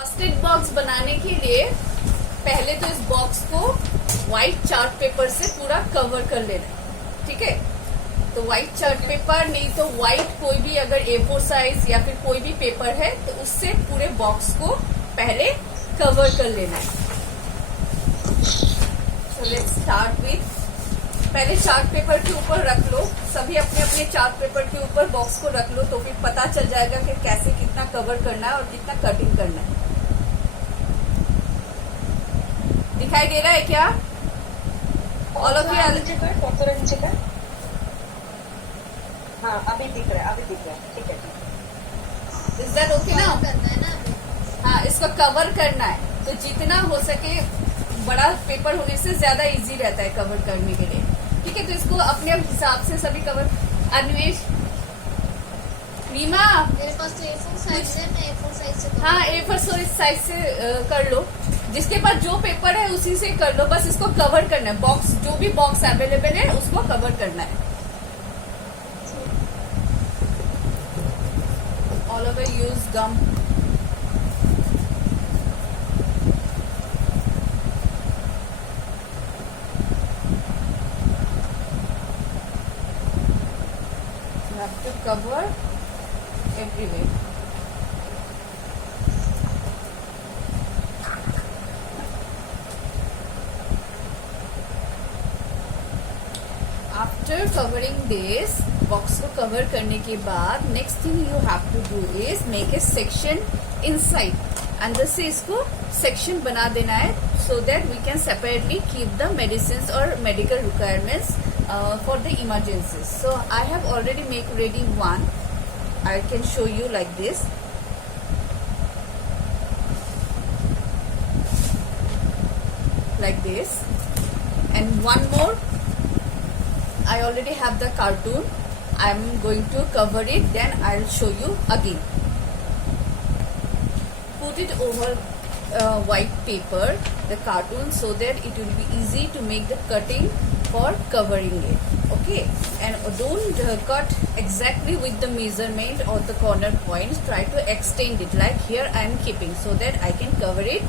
First box बनाने के लिए पहले तो इस बॉक्स को व्हाइट चार्ट पेपर से पूरा कवर कर लेना है। ठीक है, तो व्हाइट चार्ट पेपर नहीं तो व्हाइट कोई भी अगर A4 साइज या फिर कोई भी पेपर है तो उससे पूरे बॉक्स को पहले कवर कर लेना है। सो लेट्स स्टार्ट विथ, पहले चार्ट पेपर के ऊपर रख लो, सभी अपने अपने चार्ट पेपर के ऊपर बॉक्स को रख लो तो फिर पता चल जाएगा कि कैसे कितना कवर करना है और कितना कटिंग करना है। दिखाई दे रहा है क्या? ऑल ऑफ यू नीचे कर। हाँ अभी दिख रहा है, ठीक है। इज दैट ओके ना? हाँ, इसको कवर करना है तो जितना हो सके बड़ा पेपर होने से ज्यादा इजी रहता है कवर करने के लिए। ठीक है, तो इसको अपने हिसाब से सभी कवर। अन्वेष, रीमा, मेरे पास तो A4 साइज है, मैं A4 साइज से हाँ A4 साइज से कर लो। जिसके पास जो पेपर है उसी से कर लो, बस इसको कवर करना है। बॉक्स जो भी बॉक्स अवेलेबल है उसको कवर करना है। All over use gum. You have to cover everywhere. After covering this, box को कवर करने के बाद next thing you have to do is make a section inside. अंदर से इसको सेक्शन बना देना है so that we can separately keep the medicine और medical requirements for the emergencies. So I have already make ready one, I can show you like this. Like this, and one more. I already have the cartoon. I'm going to cover it, then I'll show you again. Put it over white paper, the cartoon, so that it will be easy to make the cutting for covering it. Okay, and don't cut exactly with the measurement or the corner points. Try to extend it, like here I am keeping, so that I can cover it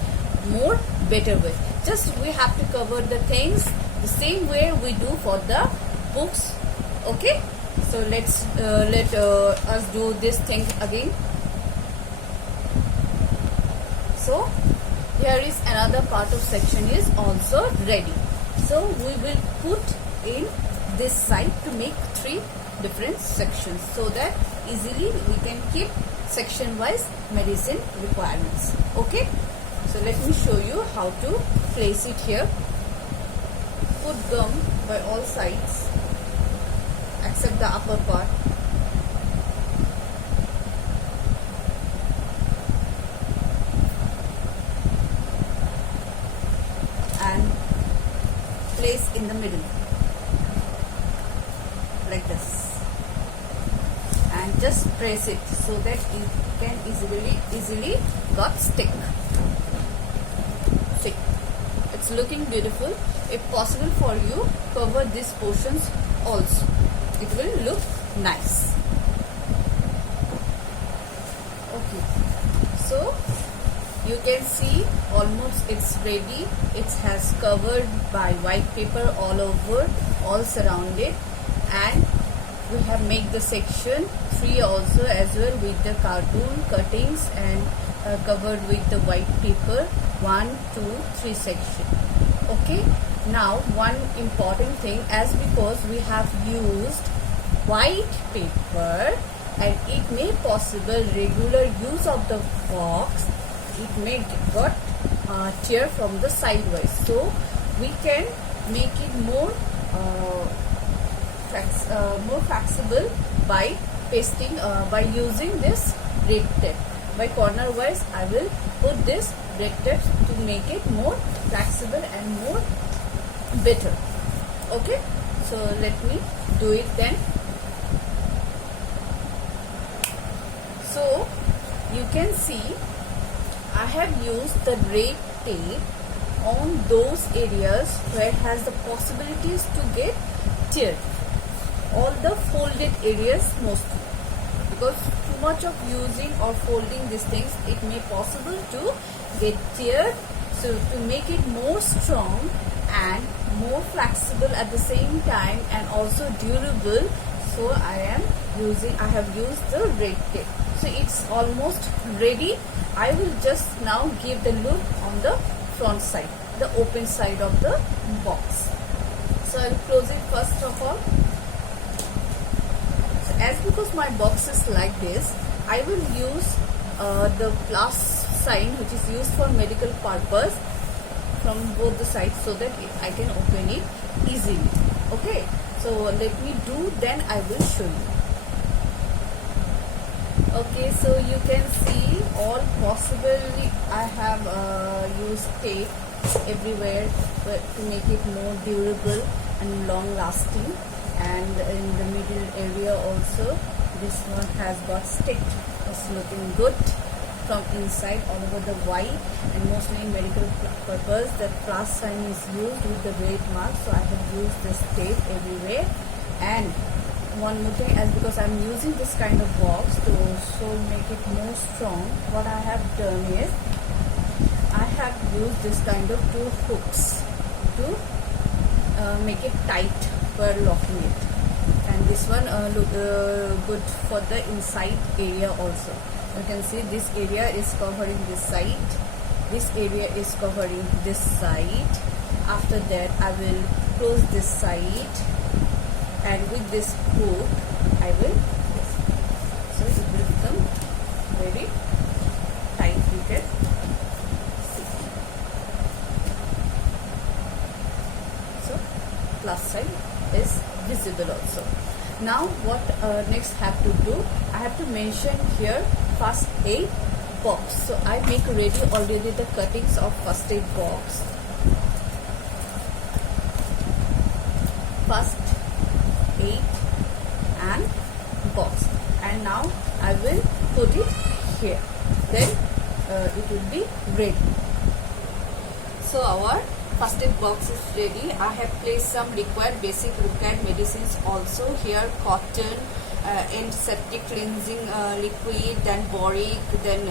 more better way. Just we have to cover the things the same way we do for the books. Okay, so let us do this thing again. So here is another part of section is also ready. So we will put in this side to make 3 different sections so that easily we can keep section wise medicine requirements. Okay, so let me show you how to place it here. Put gum by all sides except the upper part. And place in the middle like this. And just press it so that it can easily got stick. See, it's looking beautiful. If possible for you, cover these portions also. It will look nice. Okay, so you can see almost it's ready. It has covered by white paper all over, all surrounded, and we have made the section 3 also as well with the cartoon cuttings and covered with the white paper 1, 2, 3 section. Okay, now one important thing, as because we have used white paper and it may possible regular use of the box, it may got tear from the sidewise, so we can make it more flexible by pasting by using this red tape. By corner wise I will put this red tape to make it more flexible and more better. Okay, so let me do it then. So you can see I have used the red tape on those areas where has the possibilities to get tear, all the folded areas mostly, because much of using or folding these things, it may possible to get teared. So to make it more strong and more flexible at the same time and also durable, so I have used the red tape. So it's almost ready. I will just now give the look on the front side, the open side of the box. So I will close it first of all. So as because my box is like this, I will use the plus sign which is used for medical purpose from both the sides so that I can open it easily. Okay, so let me do, then I will show you. Okay, so you can see all possibly I have used tape everywhere to make it more durable and long lasting, and in the middle area also this one has got sticked. It's looking good from inside all over the white, and mostly in medical purpose the plus sign is used with the red mark, so I have used this tape everywhere. And one more thing, as because I'm using this kind of box to make it more strong, what I have done is I have used this kind of two hooks to make it tight for locking it, and this one look good for the inside area also. You can see this area is covering this side, this area is covering this side. After that I will close this side, and with this hook I will, so it will become very tight fitted. So plus side is visible also. Now what next have to do, I have to mention here first aid box. So I make ready already the cuttings of first aid box. First aid and box, and now I will put it here, then it will be ready. So our first aid box is ready. I have placed some basic required medicines also here: cotton, antiseptic cleansing liquid, then boric, then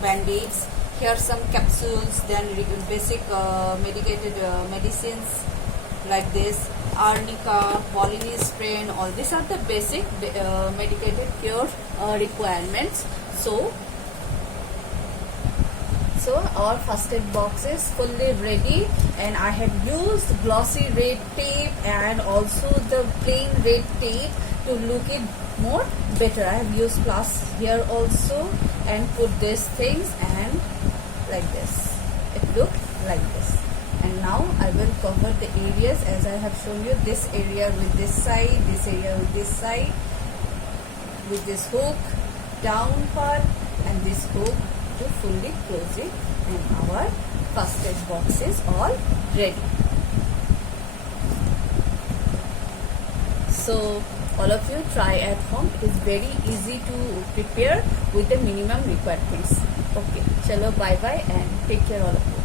band-aids. Here some capsules, then basic medicated medicines like this, arnica, Balinese spray, and all these are the basic medicated cure requirements. So our first aid box is fully ready, and I have used glossy red tape and also the plain red tape to look it more better. I have used plus here also and put these things, and like this it look like this. And now I will cover the areas as I have shown you, this area with this side, this area with this side, with this hook down part, and this hook to fully close it, and our first aid box is all ready. So all of you try at home. It is very easy to prepare with the minimum required things. Okay, chalo, bye bye, and take care all of you.